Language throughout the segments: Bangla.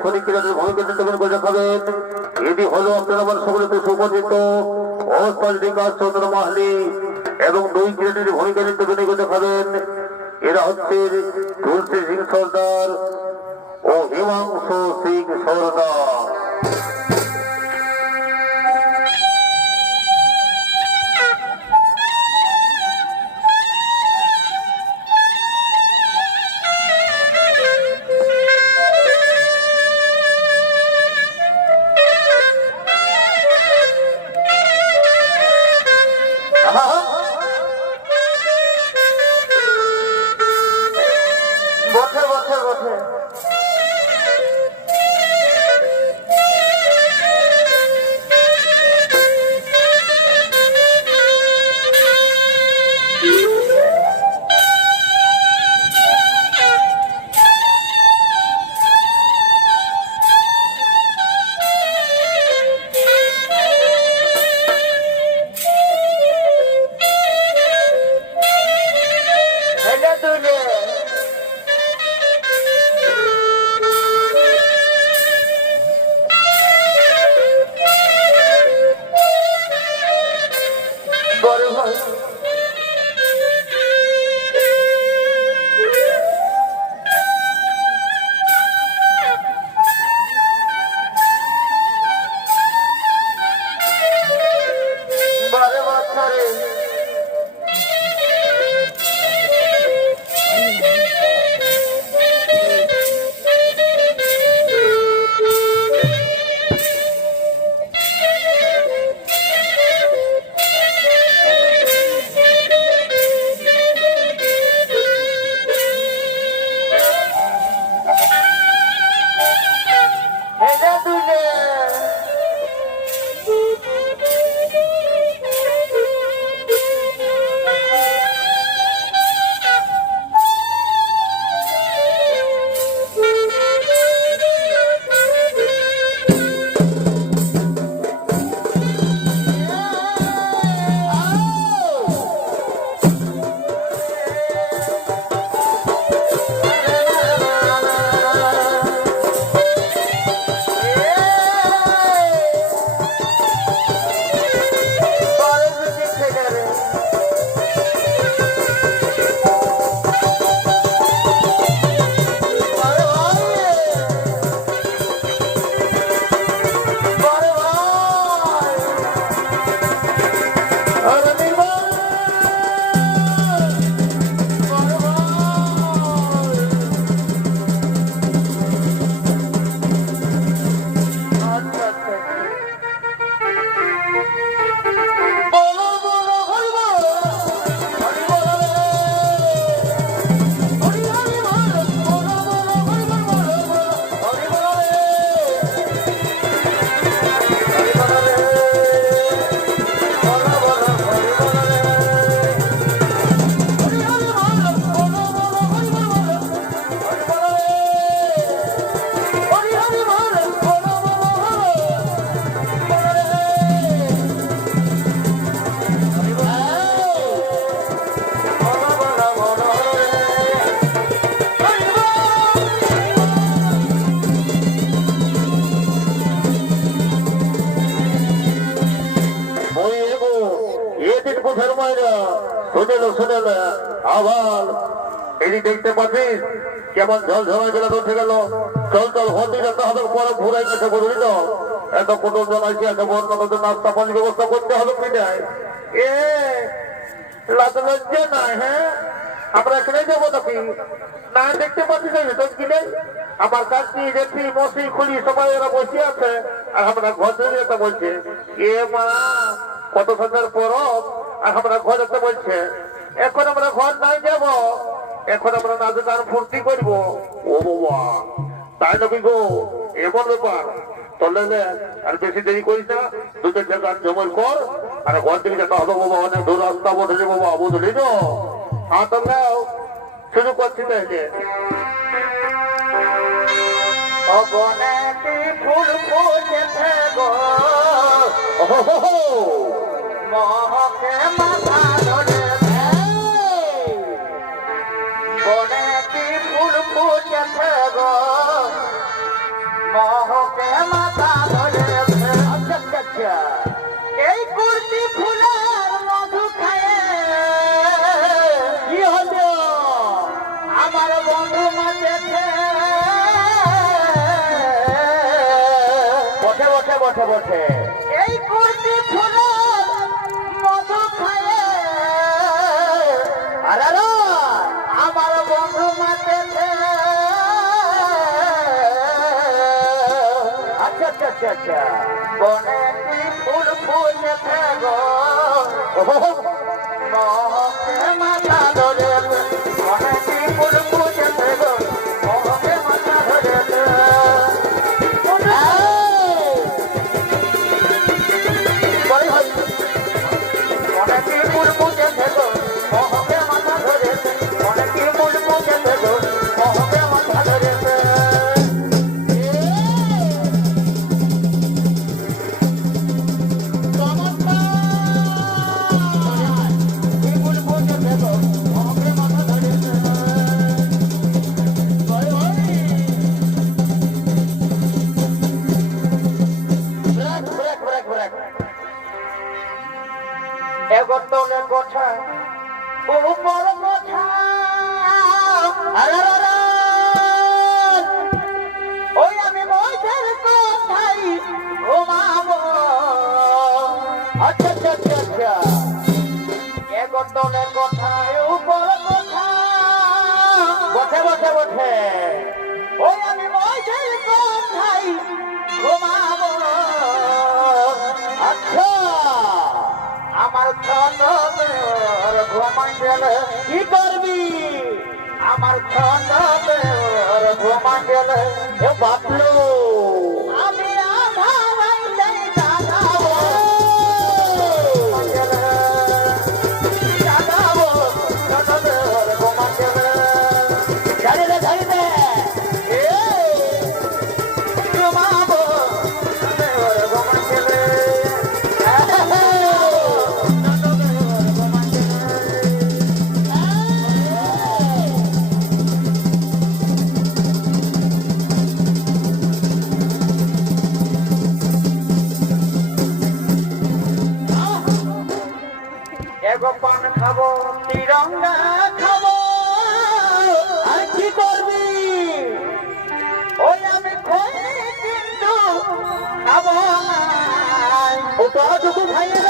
ক্ষণিক ভূমিকা চিন্তা করে দেখাবেন। এটি হলো আপনারা আমার সকলকে সুপরিচিত ওস্তাদ বিকাশ চন্দ্র মাহালি এবং দুই ক্রীড়াটির ভূমিকা চিন্তা করে দেখাবেন। এরা হচ্ছে তুলসী সিং সর্দার ও হিমাংশু সিং সর্দার। আবার এদিক দেখতে পাচ্ছিস কেমন ঝল ঝলাই বেলা উঠে গেল। চল চল হতে যেতে হবে, পরে ঘুরাই গেছে বুঝলি তো। এত কুটুম জনাইছি এত বর্ণ নাস্তা পানির ব্যবস্থা করতে হবে কি নাই? এ লজ্জা নাই। হ্যাঁ আমরা এখানে যাবো নাকি? না দেখতে পাচ্ছিস তোর কি নেই? আমার কাকি জেঠি মশি খুলি সবাই এরা বসে আছে আর আমরা ঘর ধরে যেতে বলছে। এ মা কত সন্ধ্যার পরব আর আমরা ঘর যেতে বলছে। এখন আমরা ঘর নাই যাব, এখন আমরা নাচ গান ফুর্তি করবো। ও বাবা তাই নাকি গো? এমন ব্যাপার। তাহলে আর বেশি দেরি করিস না, দুটো জায়গা জমল কর আর ঘর থেকে যেতে হবে বাবা। অনেক দূর রাস্তা বসেছে বাবা, বুঝলি তো? হ্যাঁ তাহলে শুরু করছি তাইলে। ফুল ফুটেছে গো মহকে মাথা ধরে, বনে কি ফুল ফুটেছে গো মহকে মাথা ধরেছে। আচ্ছা আচ্ছা আচ্ছা, এই কুর্তি ফুলের মধু খায়ে কি হলো আমার বন্ধু মাঝেছে। বসে বসে বসে বসে এই কুর্তি ফুলের মধু খায়ে আর আমার বন্ধু মাঝেছে। আচ্ছা আচ্ছা আচ্ছা আচ্ছা, বনে কি ফুল ফুলেছে গো মহকে মাথা ধরেছে। বনে কি ফুল ফুলেছে গো মহকে মাথা ধরেছে। বনে কি ফুল ফুলেছে গো মহকে মাথা ধরেছে। বনে কি ফুল ফুলেছে গো মহকে মাথা ধরেছে। এগোতলে কোঠা উপর কোঠা ওই আমি বইটার কোঠায় ঘুমাবো। আচ্ছা আচ্ছা আচ্ছা আচ্ছা, এগোতলে কোঠায় উপর কোঠা বসে বসে বসে ওই আমি বইটার কোঠায় ঘুমাবো। আচ্ছা, আমার ছন্দর ঘুমাই গেলে কি করবি? আমার ছন্দর ঘুমাই গেলে বাপলো আমি এগো পান খাবো তিরঙ্গা খাবো আর কি করবি? ওই আমি খই কিন্তু খাবো ওটুকু খাইয়ে।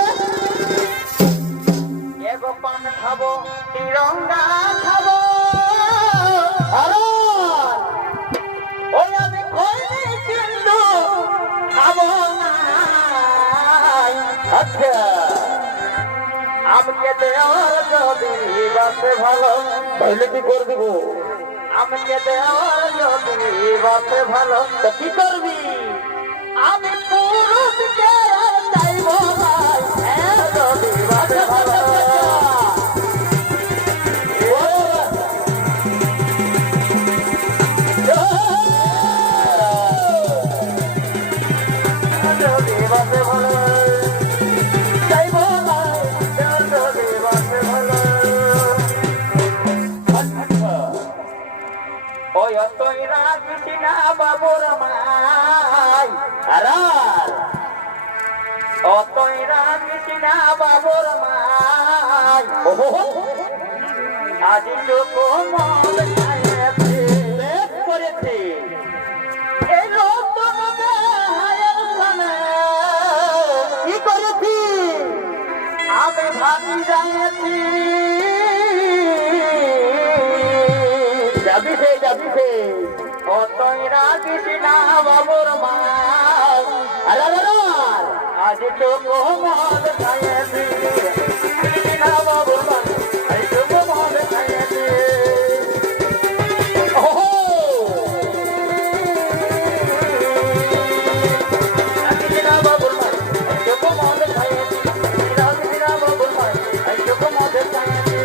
এগো পান খাবো তিরঙ্গা খাবো আর ওই আমি খই কিন্তু খাবো না। আচ্ছা, আমাকে দেওয়ার যদি বাসে ভালো তাহলে কি করে দিব? আমাকে দেওয়ার যদি বাসে ভালো তা কি করবি? আমি পুরুষকে চাইব যদি বাসে ভালো। যদি বাসে ভালো ওই অতই রাগিছি না বাবুর মাই আর অতই রাগিছি না বাবুর মাই। আজি চোখো মন করেছে এই নতুন দেহের সনে কি করেছি আমি ভাবি যাইছি। যাবি অতই রাগিস না বাবুর মা আজ তো মন খাইছি না বাবুর মা আজ তো মন খাইছি। রাগিস না বাবুর মা আজ তো মন খাইছি। রাগিস না বাবুর মা আজ তো মন খাইছি।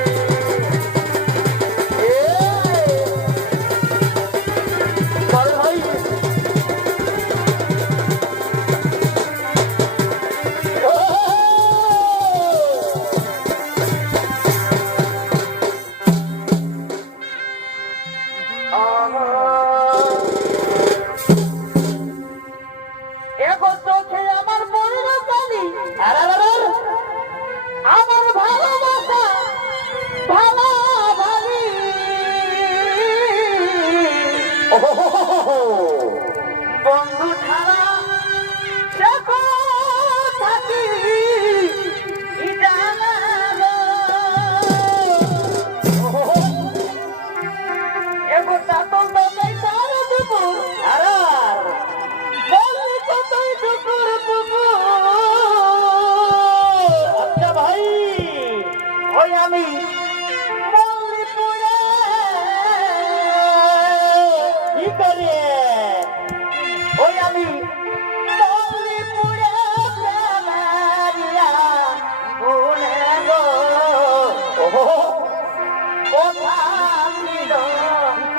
বন্ধু ছাড়া সে থাকি আচ্ছা ভাই ওই আমি কি করি ওই আমি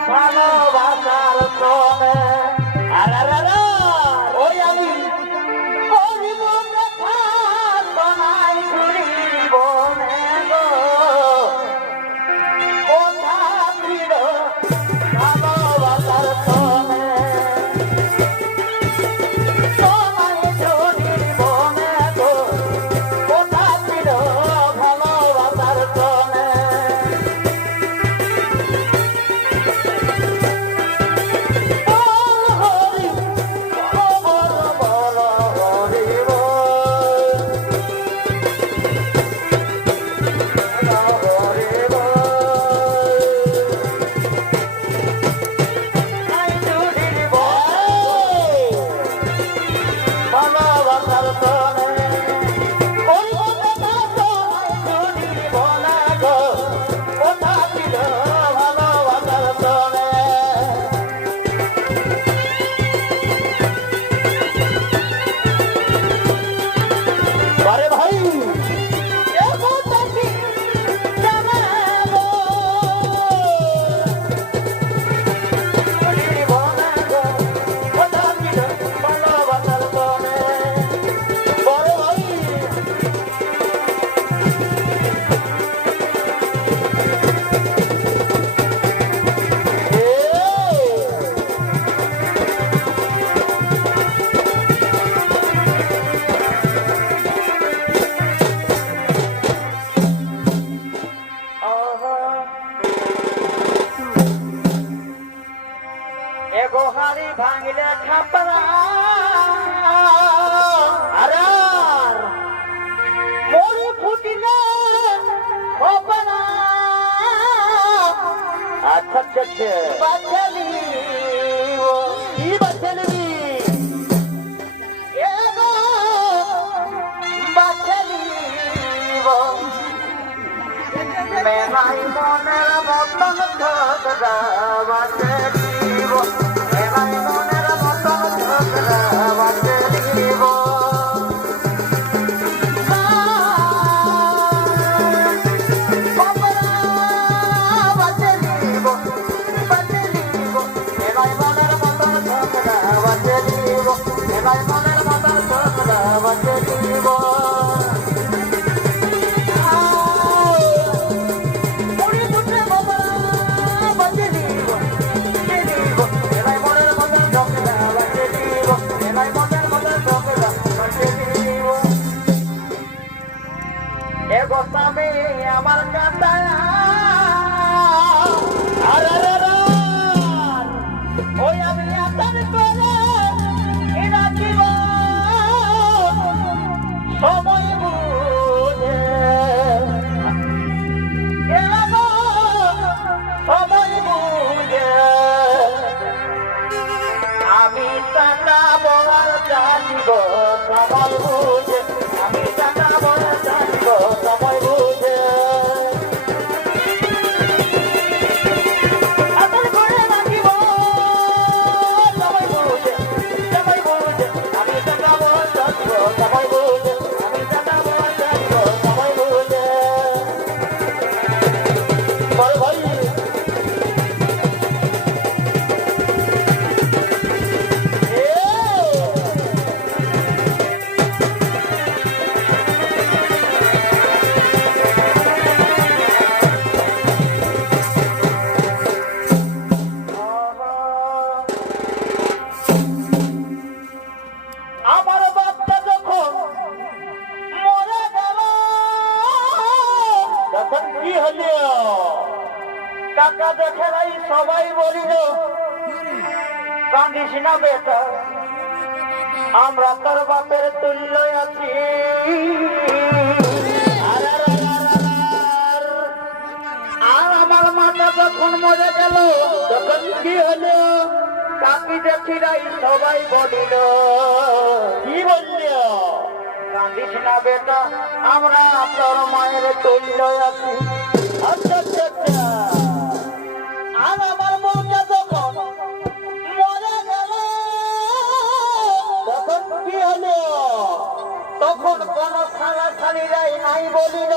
ভালোবাসার তোনে ওই আমি নাই ঘুরিব কোথা ছিল ভালোবাসার তোনে তোমায় ধরিব কোথা ছিল ভালোবাসার তোনে গোহারি ভাঙিলে খাপরা মরি ফুটিলে খপরা আচ্ছা আচ্ছা আচ্ছা বাচ্চালি কি বাচ্চালি বাচ্চালি মেলাই মনের মতন ঠকরা বাচ্চালি গোস্বামী আমার কাছে ওই আমি আপনার করে রাখিব সময় বুঝে সময় বুঝে আমি টাকা বলার জানিব সময় বুঝে আমি টাকা বলার জানিব সময় বুঝে কাকা দেখে সবাই বলিল কান্দিস না বেটা আমরা তোর বাপের তুল্য আছি। আর আমার মাটা যখন মরে গেল তখন কি হলো? কাকি দেখিরাই সবাই বলিল। কি বলল? কান্দিস না বেটা, আমরা তোর মায়ের তুল্য আছি। আচ্ছা আচ্ছা আচ্ছা। আর আমার বউটা যখন মরে গেল তখন কি হলো? তখন কোন সারা সারিরাই নাই বলিল,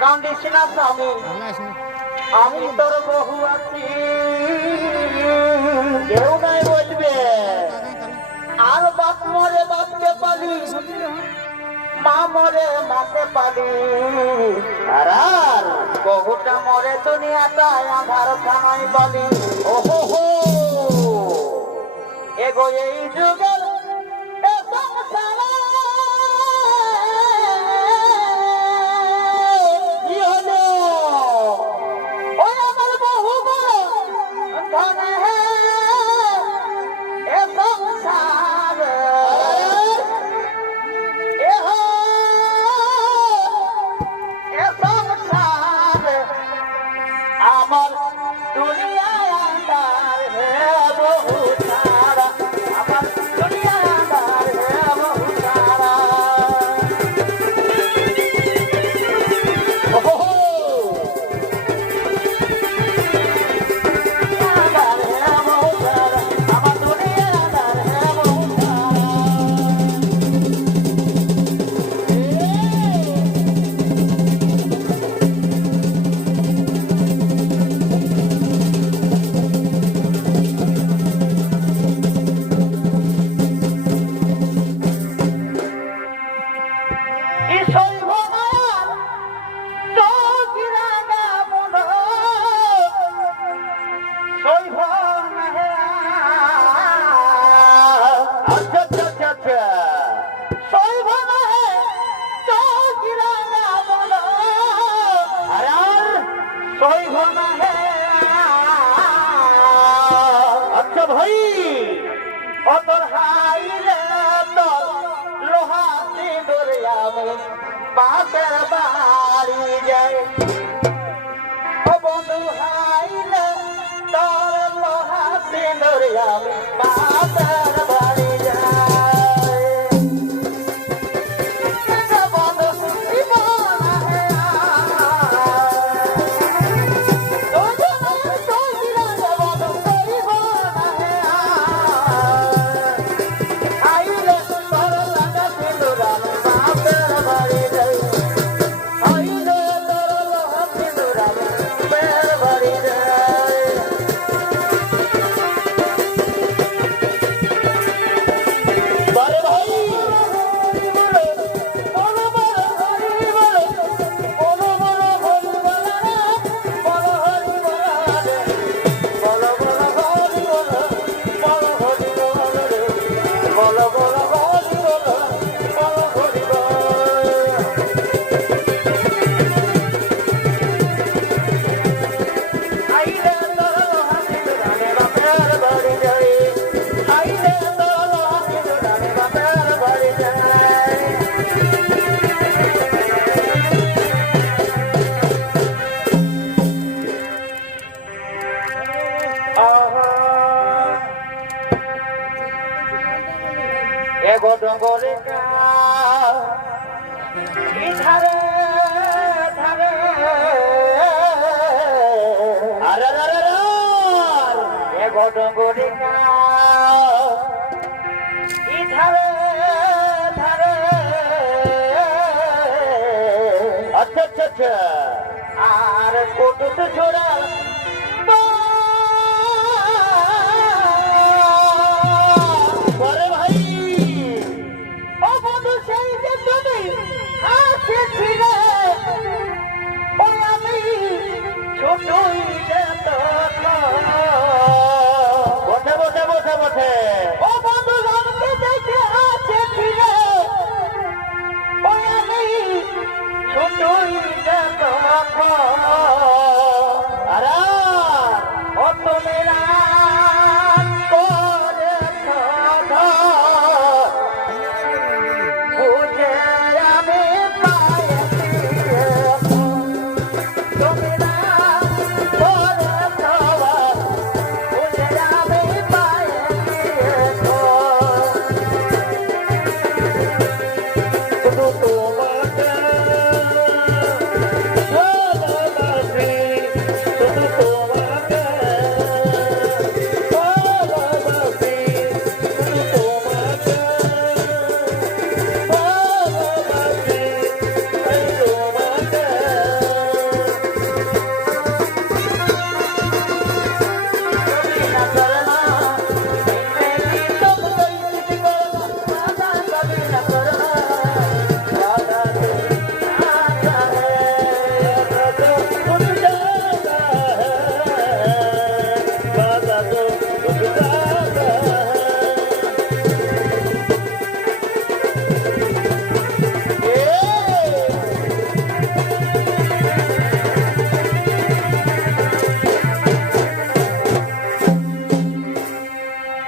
কান্দিস না স্বামী, আমি তোর বহু আছি। কেউ নাই বলবে। আর বাপ মরে বাপকে পালি, মা মরে মাকে পালি। আর বহুটা মরে দুনিয়াটায় আধার খানাই পালি। ওহো হো এগো এই যুগের এ সংসারে কি হলো? ওই আমার বহু বড় ধনে এ সংসারে এ সংসারে আমার দুনিয়ায় আন্ধার হে বহু সারা, আমার দুনিয়ায় আন্ধার হে বহু সারা। ওহো আন্ধার হে বহু সারা, আমার দুনিয়ায় আন্ধার হে বহু সারা। আচ্ছা ভাই, অতর হাইলে তোর লোহা সিঁদুর আমি বাপের বাড়ি যাই। ও বন্ধু হাইলে তোর লোহা সিঁদুর আমি বাপের বাড়ি যাই। বন্ধু এগো ডঙ্গরে ধারে ধারে এগো ডঙ্গরে ধারে ধারে। আচ্ছা আচ্ছা আচ্ছা। আর কটুত ঝোড়া ভাই, ও বন্ধু সেই যে তুমি আসেছিলে, ওই আমি ছোটই বসে বসে বসে বসে। ও বন্ধু আমাকে দেখে আসেছিলে, ওই আমি ছোটই আরে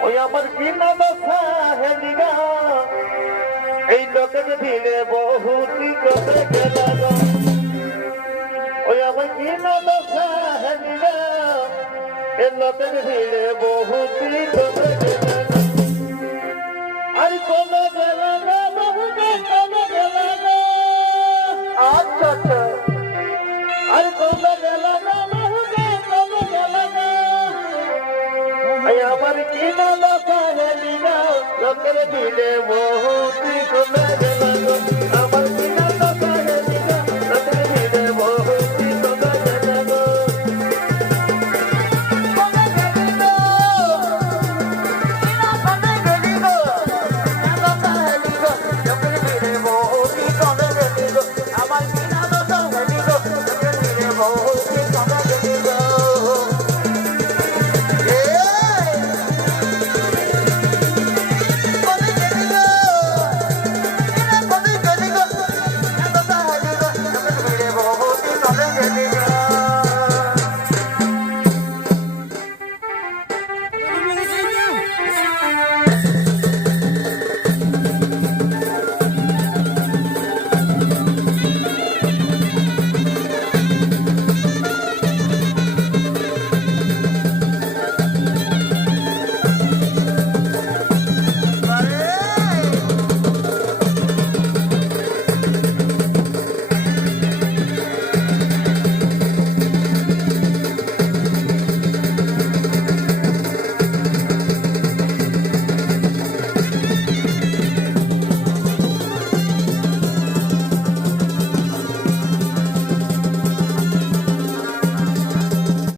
ওই আমার কি নাম হেলিগা এই লোকের ভিড়ে বহুটি করে গেল ওই আমার কি নাম হেলিগা এই লোকের ভিড়ে বহুটি করে গেল আর কোনো গেল না বহুটি কোনো গেল না আচ্ছা আচ্ছা আর কোনো গেল না বহুটি কোনো গেল না এই আমার কি নাম হেলিগা লোকের ভিড়ে বহুটি করে